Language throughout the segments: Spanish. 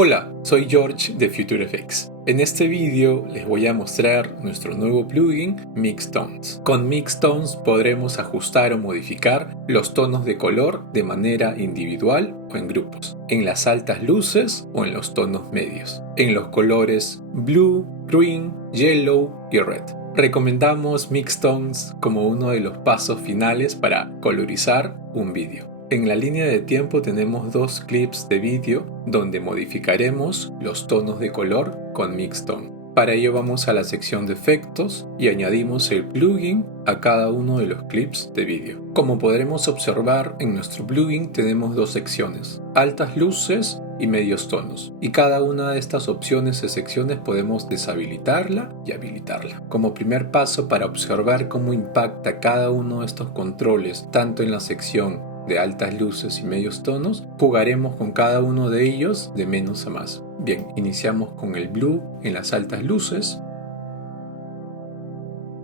Hola, soy George de FutureFX. En este vídeo les voy a mostrar nuestro nuevo plugin Mixtones. Con Mixtones podremos ajustar o modificar los tonos de color de manera individual o en grupos, en las altas luces o en los tonos medios, en los colores blue, green, yellow y red. Recomendamos Mixtones como uno de los pasos finales para colorizar un vídeo. En la línea de tiempo tenemos dos clips de vídeo donde modificaremos los tonos de color con Mixtone. Para ello vamos a la sección de efectos y añadimos el plugin a cada uno de los clips de vídeo. Como podremos observar, en nuestro plugin tenemos dos secciones, altas luces y medios tonos, y cada una de estas opciones y secciones podemos deshabilitarla y habilitarla. Como primer paso, para observar cómo impacta cada uno de estos controles tanto en la sección de altas luces y medios tonos, jugaremos con cada uno de ellos de menos a más. Bien, iniciamos con el blue en las altas luces,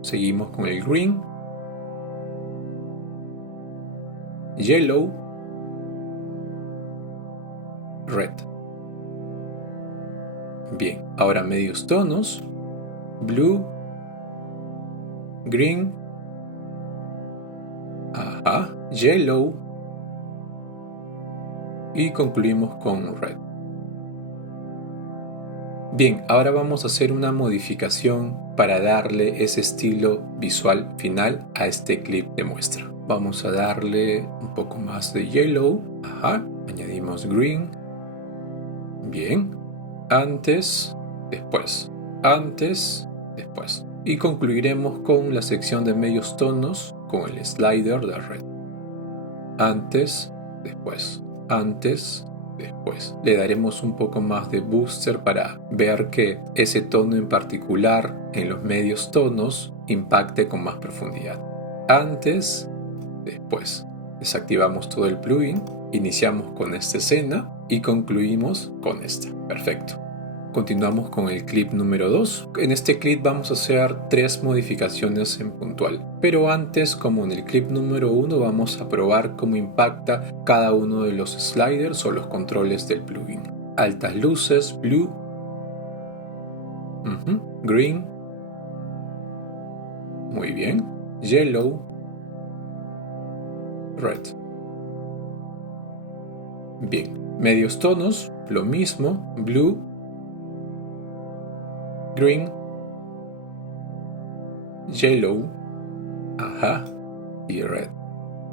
seguimos con el green, yellow, red. Bien, ahora medios tonos, blue, green, yellow y concluimos con red. Bien, ahora vamos a hacer una modificación para darle ese estilo visual final a este clip de muestra. Vamos a darle un poco más de yellow, añadimos green, bien, antes, después, y concluiremos con la sección de medios tonos con el slider de red. Antes, después. Le daremos un poco más de booster para ver que ese tono en particular en los medios tonos impacte con más profundidad. Antes, después. Desactivamos todo el plugin, iniciamos con esta escena y concluimos con esta. Perfecto. Continuamos con el clip número 2. En este clip vamos a hacer 3 modificaciones en puntual. Pero antes, como en el clip número 1, vamos a probar cómo impacta cada uno de los sliders o los controles del plugin. Altas luces, blue, green, muy bien, yellow, red. Bien, medios tonos, lo mismo, blue, green, yellow, y red.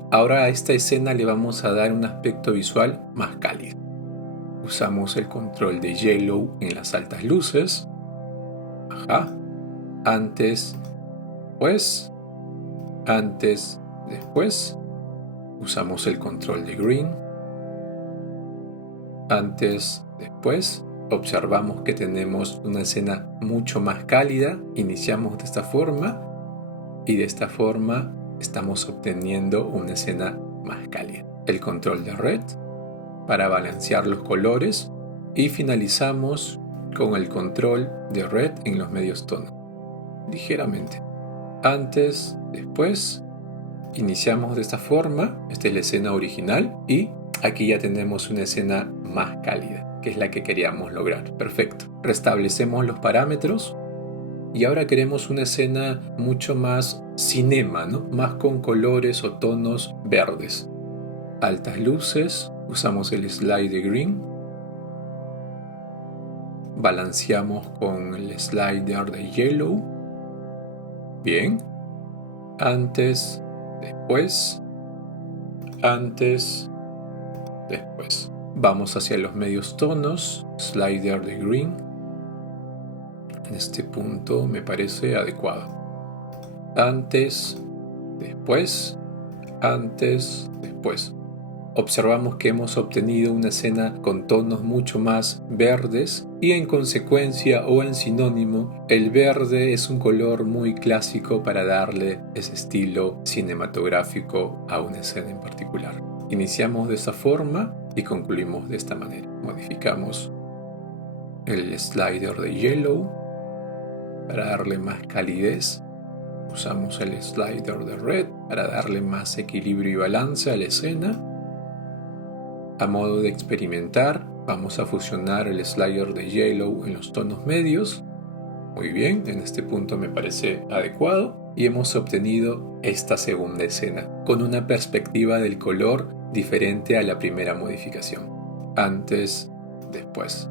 Ahora a esta escena le vamos a dar un aspecto visual más cálido. Usamos el control de yellow en las altas luces, antes, después. Usamos el control de green, antes, después. Observamos que tenemos una escena mucho más cálida. Iniciamos de esta forma y de esta forma estamos obteniendo una escena más cálida. El control de red para balancear los colores y finalizamos con el control de red en los medios tonos. Ligeramente. Antes, después. Iniciamos de esta forma. Esta es la escena original y aquí ya tenemos una escena más cálida, que es la que queríamos lograr. Perfecto. Restablecemos los parámetros y ahora queremos una escena mucho más cinema, ¿no? Más con colores o tonos verdes. Altas luces, usamos el slide de green. Balanceamos con el slider de yellow. Bien. Antes, después. Vamos hacia los medios tonos, slider de green. En este punto me parece adecuado. Antes, después. Observamos que hemos obtenido una escena con tonos mucho más verdes y en consecuencia o en sinónimo, el verde es un color muy clásico para darle ese estilo cinematográfico a una escena en particular. Iniciamos de esa forma y concluimos de esta manera. Modificamos el slider de yellow para darle más calidez. Usamos el slider de red para darle más equilibrio y balance a la escena. A modo de experimentar, Vamos a fusionar el slider de Yellow en los tonos medios. Muy bien, en este punto me parece adecuado. Y hemos obtenido esta segunda escena, con una perspectiva del color diferente a la primera modificación. Antes, después.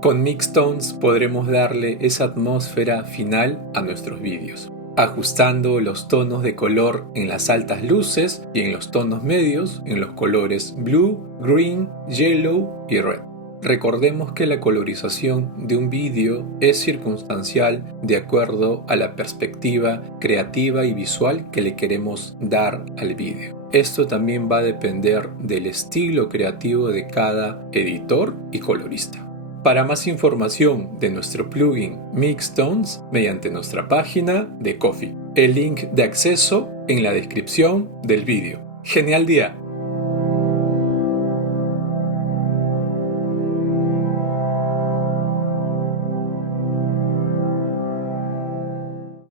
Con Mixtones podremos darle esa atmósfera final a nuestros vídeos, ajustando los tonos de color en las altas luces y en los tonos medios en los colores Blue, Green, Yellow y Red. Recordemos que la colorización de un vídeo es circunstancial de acuerdo a la perspectiva creativa y visual que le queremos dar al vídeo. Esto también va a depender del estilo creativo de cada editor y colorista. Para más información de nuestro plugin Mixtones mediante nuestra página de Ko-fi. El link de acceso en la descripción del vídeo. ¡Genial día!